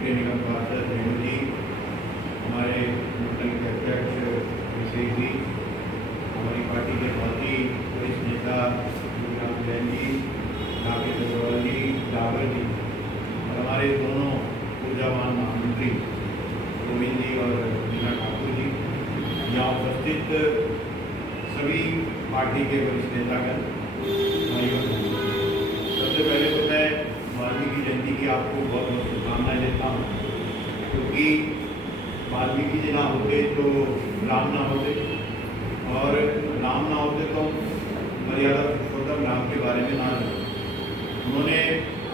के निगम पार्षद रेणु जी, हमारे मंडल के अध्यक्ष अभिषेक जी, हमारी पार्टी के बहुत ही वरिष्ठ नेता राम जैन जी, राकेश अग्रवाल जी, डावर जी और हमारे दोनों ऊर्जावान महामंत्री गोविंद जी और मीना ठाकुर जी, यहाँ उपस्थित सभी पार्टी के वरिष्ठ नेतागण, सबसे पहले तो मैं वाल्मीकि जयंती की आपको बहुत बहुत शुभकामनाएं देता हूँ, क्योंकि वाल्मीकि जी ना होते तो राम ना होते और राम ना होते तो मर्यादा पुरुषोत्तम राम के बारे में ना जानते। उन्होंने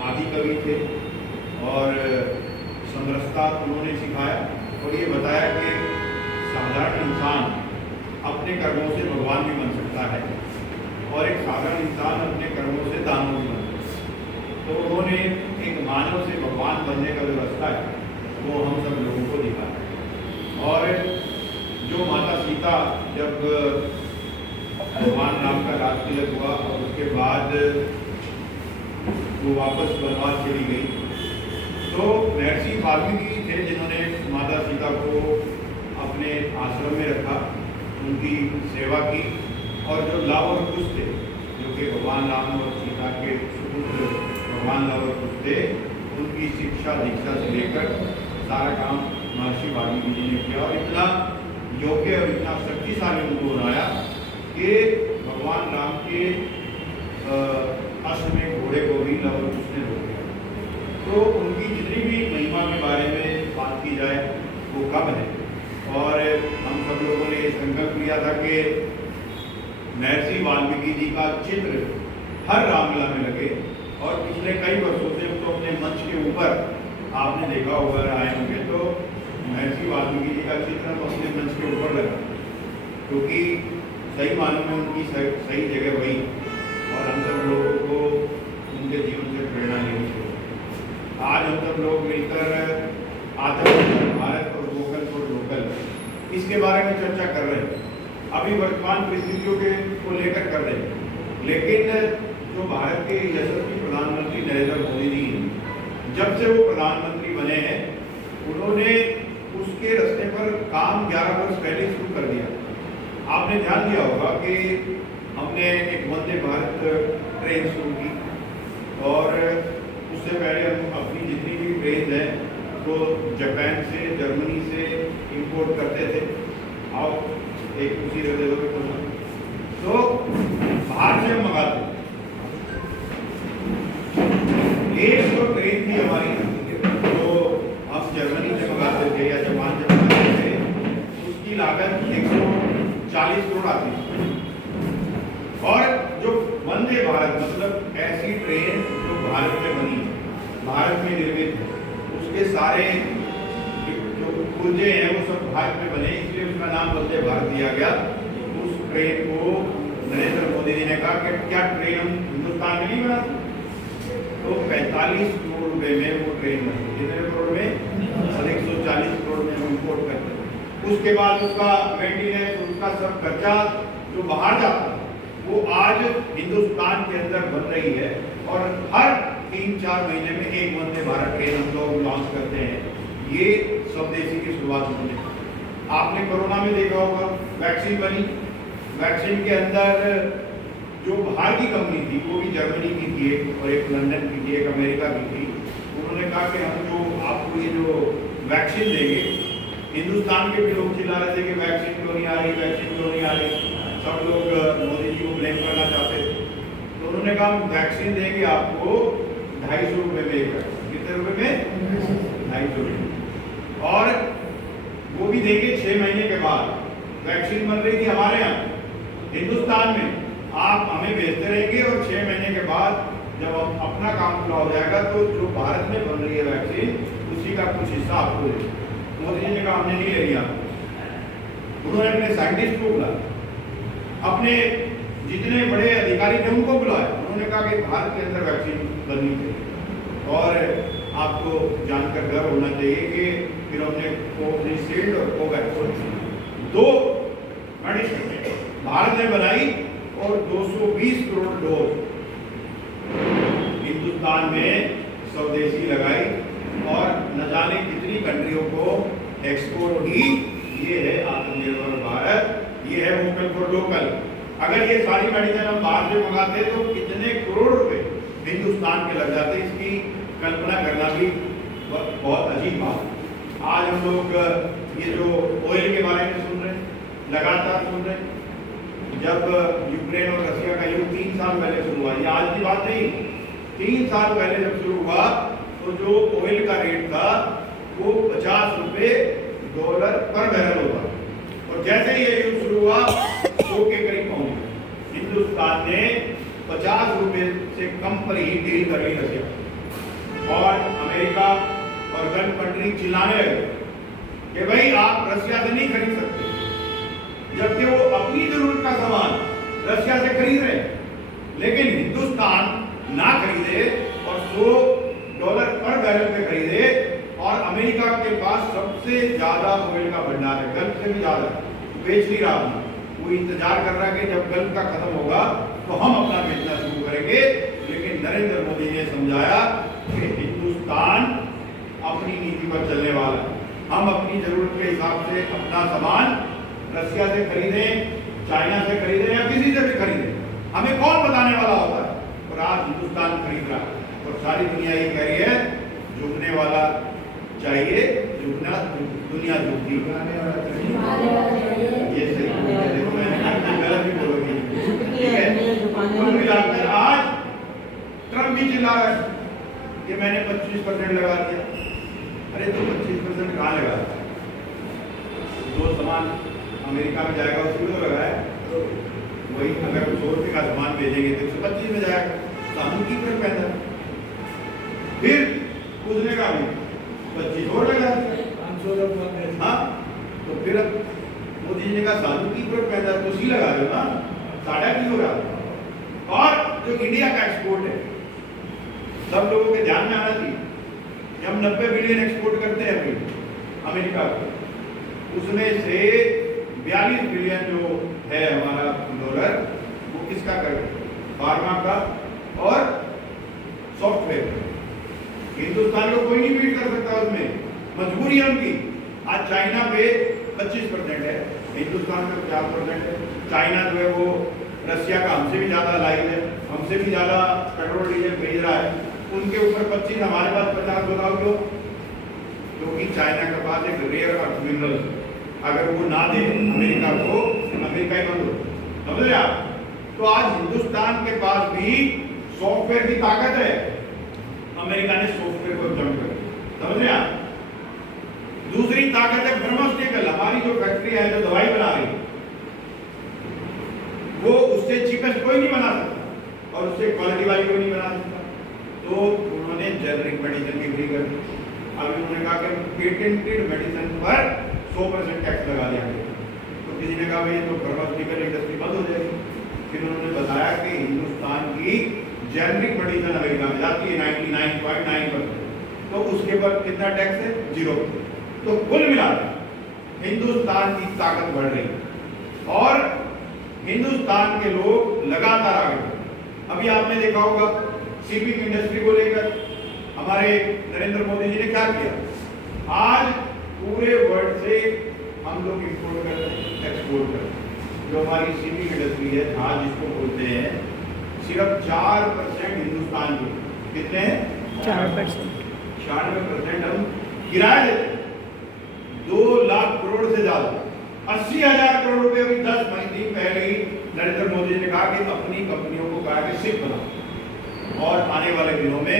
आदि कवि थे और समरसता उन्होंने सिखाया और ये बताया कि साधारण इंसान अपने कर्मों से भगवान भी बन सकता है और एक साधारण इंसान अपने कर्मों से दानव भी बन सकता है। तो उन्होंने एक मानव से भगवान बनने का जो रास्ता है वो हम सब लोगों को दिखाया। और जो माता सीता जब भगवान राम का राज तिलक हुआ और उसके बाद वो वापस वनवास चली गई, तो महर्षि वाल्मीकि थे जिन्होंने माता सीता को अपने आश्रम में रखा, उनकी सेवा की और जो लव और कुश थे, जो कि भगवान राम और सीता के सुपुत्र भगवान लव और कुश थे, उनकी शिक्षा दीक्षा से लेकर सारा काम महर्षि वाल्मीकि जी ने किया और इतना योग्य और इतना शक्तिशाली उनको बनाया कि भगवान राम के अश्व में घोड़े को भी लव और कुश ने रोक दिया। तो उनकी जितनी भी महिमा के बारे में बात की जाए वो कम है और हम सब लोगों ने संकल्प लिया था कि महर्षि वाल्मीकि जी का चित्र हर रामलीला में लगे और पिछले कई वर्षों से तो अपने मंच के ऊपर आपने देखा होगा आए होंगे तो महर्षि वाल्मीकि जी का चित्र हम अपने मंच के ऊपर लगा, क्योंकि सही मानों में उनकी सही जगह वही और हम सब लोगों को उनके जीवन से प्रेरणा लेनी चाहिए। आज हम सब लोग मिलकर आत्मनिर्भर भारत और वोकल फॉर लोकल इसके बारे में चर्चा कर रहे हैं, अभी वर्तमान परिस्थितियों के को लेकर कर रहे हैं। लेकिन जो भारत के यशस्वी प्रधानमंत्री नरेंद्र मोदी जी, जब से वो प्रधानमंत्री बने हैं, उन्होंने उसके रास्ते पर काम 11 वर्ष पहले शुरू कर दिया। आपने ध्यान दिया होगा कि हमने एक वंदे भारत ट्रेन शुरू की और उससे पहले हम अपनी जितनी भी ट्रेन है तो जापान से, जर्मनी से इंपोर्ट करते थे। आप एक उसी जगह तो बाहर से हम मंगाते, एक तो ट्रेन थी हमारी तो हम जर्मनी से मंगाते थे या जापान से मंगाते थे, उसकी लागत 140 करोड़ आती थी। और जो वंदे भारत मतलब ऐसी ट्रेन जो भारत में बनी, भारत में निर्मित, उसके सारे जो पुर्जे हैं वो सब भारत में बने, इसलिए उसका नाम वंदे भारत दिया गया। उस ट्रेन को नरेंद्र मोदी जी ने कहा कि क्या ट्रेन हम हिंदुस्तान में नहीं बना, तो 45 करोड़ रुपए में वो ट्रेन बनी। कितने करोड़ में? 140 करोड़ में हम इंपोर्ट करते। उसके बाद उसका मेंटेनेंस, उसका सब खर्चा जो बाहर जाता वो आज हिंदुस्तान के अंदर बन रही है और हर 3-4 महीने में एक वंदे भारत ट्रेन हम लोग लॉन्च करते हैं। ये स्वदेशी की शुरुआत होने। आपने कोरोना में देखा होगा वैक्सीन बनी, वैक्सीन के अंदर जो बाहर की कंपनी थी वो भी जर्मनी की थी एक और एक लंदन की थी, एक अमेरिका की थी। उन्होंने कहा कि हम जो आपको ये जो वैक्सीन देंगे, हिंदुस्तान के भी लोग चिल्ला रहे थे कि वैक्सीन क्यों नहीं आ रही, वैक्सीन क्यों नहीं आ रही, सब लोग मोदी जी को ब्लेम करना चाहते थे। तो उन्होंने कहा हम वैक्सीन देंगे आपको 250 रुपये में एक वैक्सीन। कितने रुपए में? 250 रुपये। और वो भी देंगे 6 महीने के बाद। वैक्सीन बन रही थी हमारे यहाँ हिंदुस्तान में, आप हमें भेजते रहेंगे और 6 महीने के बाद जब हम अपना काम पूरा हो जाएगा तो जो भारत में बन रही है वैक्सीन उसी का कुछ हिस्सा आपको दे। मोदी जी ने कहा हमने नहीं ले लिया। उन्होंने अपने साइंटिस्ट को बुलाया, अपने जितने बड़े अधिकारी थे उनको बुलाया। उन्होंने कहा कि भारत के अंदर वैक्सीन बननी चाहिए और आपको जानकर गर्व होना चाहिए कि फिर हमने कोविशील्ड और कोवैक्सीन 2 मेडिसिन भारत ने बनाई और 220 करोड़ डोज हिंदुस्तान में स्वदेशी लगाई और न जाने एक्सपोर्ट ही ये है आत्मनिर्भर भारत, ये है वोकल फॉर लोकल। अगर ये सारी मेडिसिन हम बाहर से मंगाते तो कितने करोड़ रुपए हिंदुस्तान के लग जाते, इसकी कल्पना करना भी बहुत अजीब बात है। आज हम लोग ये जो ऑयल के बारे में सुन रहे हैं, लगातार सुन रहे हैं। जब यूक्रेन और रशिया का युद्ध 3 साल पहले शुरू हुआ, ये आज की बात नहीं, 3 साल पहले जब शुरू हुआ तो जो ऑयल का रेट था वो $50 पर बैरल होगा, और जैसे ही ये युद्ध शुरू हुआ 100 के करीब पहुंच गया। हिंदुस्तान ने $50 से कम पर ही डील कर ली रशिया, और अमेरिका और गल्फ कंट्री चिल्लाने लगे कि भाई आप रशिया से नहीं खरीद सकते, जबकि वो अपनी जरूरत का सामान रशिया से खरीद रहे हैं। लेकिन हिंदुस्तान ना खरीदे और $100 पर बैरल पे खरीदे, और अमेरिका के पास सबसे ज्यादा ऑयल का भंडार है, गल्फ से भी ज्यादा, बेच नहीं रहा था। वो इंतजार कर रहा है कि जब गल्फ का खत्म होगा तो हम अपना बेचना शुरू करेंगे। लेकिन नरेंद्र मोदी ने समझाया कि हिंदुस्तान अपनी नीति पर चलने वाला है, हम अपनी जरूरत के हिसाब से अपना सामान रशिया से खरीदें, चाइना से खरीदें या किसी से भी खरीदें, हमें कौन बताने वाला होता है। और आज हिंदुस्तान खरीद रहा है, और सारी दुनिया ये कह रही है झुकने वाला चाहिए, झुकना दुनिया झुकती, ये सही गलत भी बोलोगी, ठीक है। कुल मिलाकर आज ट्रम्प भी चिल्ला रहा है कि मैंने 25% लगा दिया। अरे तो 25% कहाँ लगा, जो सामान अमेरिका में जाएगा उसमें तो लगा है, वही अगर ₹100 का सामान भेजेंगे तो 125 में जाएगा, कानून की फर्क पैदा। फिर पूछने का भी 25 और लगा, हाँ, तो फिर मोदी जी ने कहा साधु की फर्क पैदा, तो सी लगा रहे हो ना, साढ़ा की हो रहा। और जो इंडिया का एक्सपोर्ट है, सब लोगों के ध्यान में आना चाहिए कि हम 90 बिलियन एक्सपोर्ट करते हैं अभी अमेरिका को, उसमें से 42 बिलियन जो है हमारा डॉलर, वो किसका करते हैं, फार्मा का और सॉफ्टवेयर। हिंदुस्तान को कोई नहीं बीट कर सकता उसमें, मजबूरी है उनकी। आज चाइना पे 25% है, हिंदुस्तान पे 50% है। चाइना जो है वो रशिया का हमसे भी ज्यादा लाइव है, हमसे भी ज्यादा पेट्रोल डीजल भेज रहा है, उनके ऊपर 25, हमारे पास 50 बताओ क्यों? क्योंकि चाइना के पास एक रेयर अर्थ मिनरल, अगर वो ना दे अमेरिका को, अमेरिका ही बंद हो, समझ रहे आप। तो आज हिंदुस्तान के पास भी सॉफ्टवेयर की ताकत है, अमेरिका ने सॉफ्टवेयर को जम कर, समझ रहे आप। दूसरी ताकत है फार्मास्यूटिकल, हमारी जो फैक्ट्री है जो दवाई बना रही है, वो उससे चीपेस्ट कोई नहीं बना सकता और उससे क्वालिटी वाली कोई नहीं बना सकता। तो उन्होंने जेनरिक मेडिसिन की फ्री कर दी। अभी उन्होंने कहा कि पेटेंटेड मेडिसिन पर 100% टैक्स लगा दिया गया। तो किसी ने कहा भाई तो फार्मास्यूटिकल इंडस्ट्री बंद हो जाएगी। फिर उन्होंने बताया कि हिंदुस्तान की जेनरिक मेडिसिन अमेरिका में जाती है 99.9%, तो उसके पर कितना टैक्स है, 0%। तो कुल मिलाकर हिंदुस्तान की ताकत बढ़ रही है और हिंदुस्तान के लोग लगातार आगे बढ़ रहे हैं। अभी आपने देखा होगा शिपिंग इंडस्ट्री को लेकर हमारे नरेंद्र मोदी जी ने क्या किया, आज पूरे वर्ल्ड से हम लोग इंपोर्ट करते हैं, एक्सपोर्ट करते हैं। जो हमारी शिपिंग इंडस्ट्री है, जहाज जिसको बोलते हैं, सिर्फ 4% हिंदुस्तान की, कितने हैं, 4%, 96% हम किराया देते हैं। 2 लाख करोड़ से ज्यादा, 80,000 करोड़ रुपए अभी 10 महीने पहले ही नरेंद्र मोदी जी ने कहा कि अपनी कंपनियों को कहा कि शिप बनाओ, और आने वाले दिनों में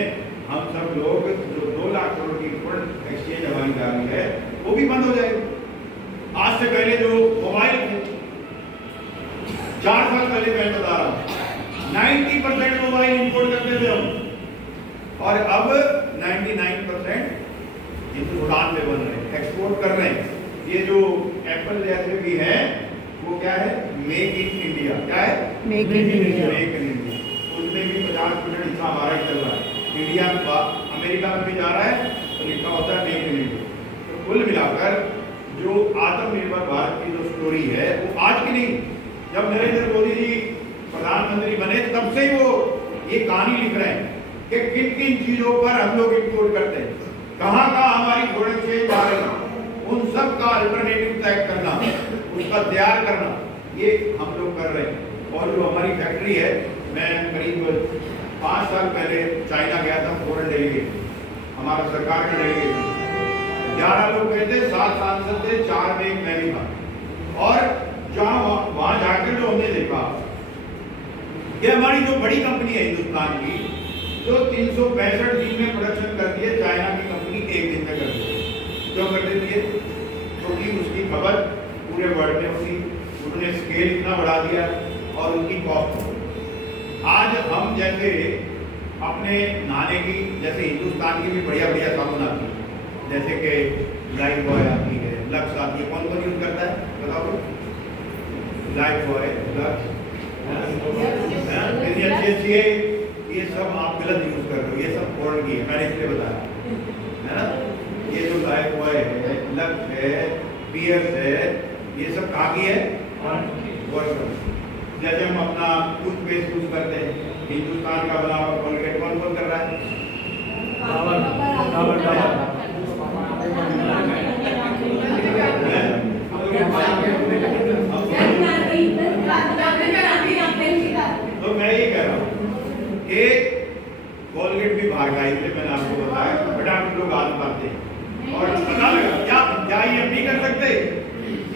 हम सब लोग जो 2 लाख करोड़ की इंपोर्ट एक्सचेंज हमारी जा रही है वो भी बंद हो जाएगी। आज से पहले जो मोबाइल थे, 4 साल पहले मैं बता रहा हूँ 90% मोबाइल इंपोर्ट करते थे हम, और अब 99% हिंदुस्तान में बन रहे हैं, एक्सपोर्ट कर रहे हैं। ये जो एप्पल जैसे भी है वो क्या है, मेक इन इंडिया, क्या है, make in India, make in India. उसमें भी 50% हिस्सा हमारा ही चल रहा है। इंडिया में, अमेरिका में भी जा रहा है तो लिखा होता है मेक इन इंडिया। तो कुल मिलाकर जो आत्मनिर्भर भारत की जो स्टोरी है वो आज की नहीं, जब नरेंद्र मोदी जी प्रधानमंत्री बने तब से ही वो ये कहानी लिख रहे हैं कि किन किन चीजों पर हम लोग इंपोर्ट करते हैं, कहाँ कहाँ हमारी प्रोडक्ट चेंज आ रही है, उन सब उसका अल्टरनेटिव तय करना, उसका तैयार करना, ये हम लोग कर रहे हैं। और जो हमारी फैक्ट्री है, मैं करीब 5 साल पहले चाइना गया था, फॉरेन डेलीगेट, हमारा सरकार का डेलीगेशन, 11 लोग गए थे, 7 सांसद थे, 4 में एक मैं भी था। और जहाँ वहाँ जाकर जो हमने देखा, ये हमारी जो बड़ी कंपनी है हिंदुस्तान की, जो 365 दिन में प्रोडक्शन करती है, चाइना की कंपनी 1 दिन में करती है। क्यों कर देती है? क्योंकि उसकी खपत पूरे वर्ल्ड में होती, उन्होंने स्केल इतना बढ़ा दिया और उनकी कॉस्ट। आज हम जैसे अपने नहाने की, जैसे हिंदुस्तान की भी बढ़िया बढ़िया साबुन आती है, जैसे कि लाइफबॉय आती है, लक्स आती है, कौन यूज करता है बताओ? लाइफबॉय, लक्स, कितनी अच्छी है। ये सब आप गलत यूज कर रहे हो, ये सब फॉरेन की है, मैंने इसलिए बताया है ना। ये जो लाइफबॉय है, लक्स है, पियर्स है, ये सब कहाँ की है? जैसे हम अपना टूथपेस्ट यूज करते हैं, हिंदुस्तान का बना हुआ कोलगेट कौन कौन कर रहा है? तो मैं ये कह रहा हूँ, एक कोलगेट भी बाहर का, इसलिए मैंने आपको बताया, फटाफट लोग हाथ मारते हैं और पता लगा क्या ये नहीं कर सकते।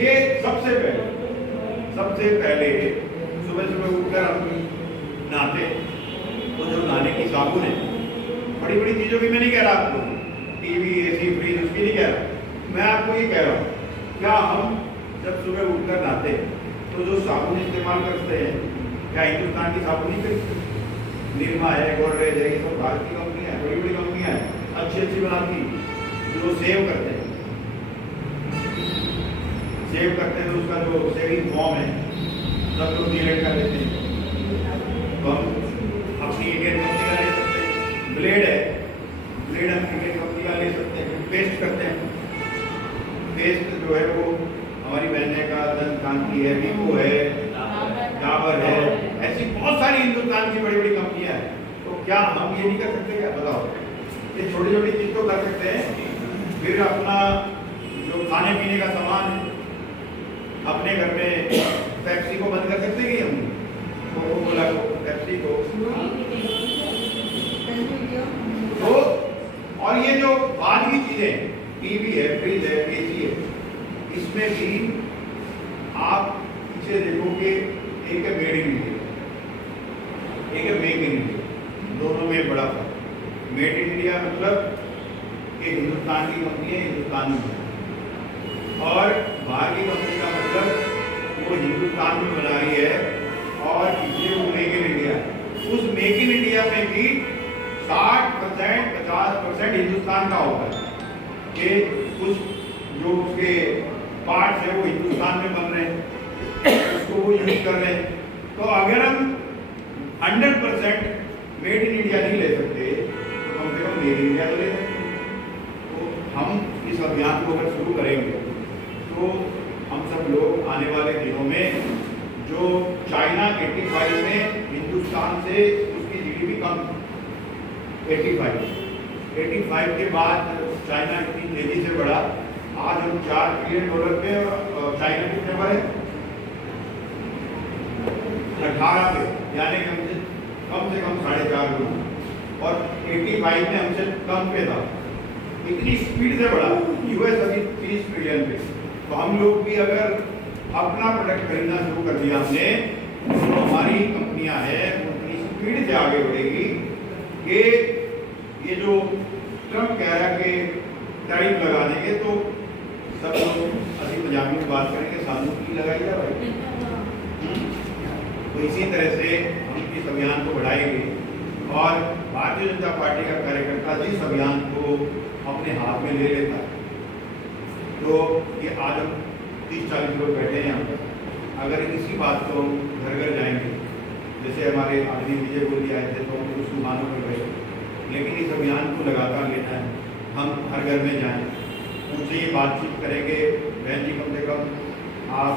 ये सबसे पहले सुबह सुबह उठकर हम नहाते, तो जो नहाने की साबुन है, बड़ी बड़ी चीजों की मैं नहीं कह रहा आपको, टीवी, एसी, फ्रिज, उसकी नहीं कह रहा, मैं आपको ये कह रहा हूँ, क्या हम जब सुबह उठकर नहाते तो जो साबुन इस्तेमाल करते हैं, क्या हिंदुस्तान की साबुन नहीं खरीदते? निरमा है, गोदरेज है, ये सब भारत की कंपनियां हैं, बड़ी बड़ी कंपनियां हैं, अच्छी बनाती, जो सेव करते हैं, तो उसका जो सेविंग फॉर्म है सब लोग डिलीट कर देते हैं। तो हम अपनी इंडियन कंपनी का ले सकते हैं। ब्लेड है, ब्लेड हम इंडियन कंपनी का ले सकते हैं। पेस्ट करते हैं, पेस्ट जो है वो हमारी बहने का दंत कांति है, वीको है, डाबर है, ऐसी बहुत सारी हिंदुस्तान की बड़ी बड़ी कंपनियां हैं। तो क्या हम ये नहीं कर सकते? क्या बताओ? ये छोटी छोटी चीज तो कर सकते हैं। फिर अपना जो खाने पीने का सामान है, अपने घर में पेप्सी को बंद कर सकते हैं कि हम कोको कोला को, पेप्सी को, तो और ये जो बाद की चीजें, टीवी है, फ्रिज है, एसी है, इसमें भी आप इसे देखोगे, एक है मेड इन इंडिया, एक है मेक इन इंडिया, दोनों में बड़ा फर्क। मेड इन इंडिया मतलब एक हिंदुस्तान की कंपनी है, हिंदुस्तान में, और बाहर की कंपनी का मतलब वो हिंदुस्तान में बना रही है और इसलिए वो मेक इन इंडिया। उस मेक इन इंडिया में भी 60%, 50% हिंदुस्तान का होता है, कि कुछ जो उसके पार्ट्स है वो हिंदुस्तान में बन रहे हैं, उसको वो यूज कर रहे हैं। तो अगर हम 100% मेड इन इंडिया नहीं ले सकते, तो कम से कम मेड इन इंडिया तो ले सकते हैं। तो हम इस अभियान को अगर शुरू करेंगे, तो हम सब लोग आने वाले दिनों में, जो चाइना 85 में हिंदुस्तान से उसकी जीडीपी कम, 85 के बाद चाइना इतनी तेजी से बढ़ा, आज हम $4 ट्रिलियन पे, चाइना कितने पर है? 18 पे, यानी कि हमसे कम 4.5 गुना, और 85 में हमसे कम पे था। इतनी स्पीड से बढ़ा। यूएस अभी 30 ट्रिलियन पे, तो हम लोग भी अगर अपना प्रोडक्ट खरीदना शुरू कर दिया हमने, तो हमारी कंपनियां हैं उतनी स्पीड से आगे बढ़ेगी कि ये जो ट्रम्प कह रहा है कि टैरिफ लगा देंगे, तो सब लोग अभी पंजाबी में बात करेंगे, सानू की लगाई जा भाई। तो इसी तरह से हम इस अभियान को बढ़ाएंगे, और भारतीय जनता पार्टी का कार्यकर्ता जिस अभियान को अपने हाथ में ले लेता है, तो ये आज हम 30-40 लोग बैठे हैं यहाँ पर, अगर इसी बात को घर घर जाएंगे, जैसे हमारे आदमी विजय गोली आए थे तो हम कुछ दुकानों पर गए, लेकिन इस अभियान को लगातार लेना है। हम हर घर में जाएं, उनसे ये बातचीत करेंगे, बहन जी कम से कम आप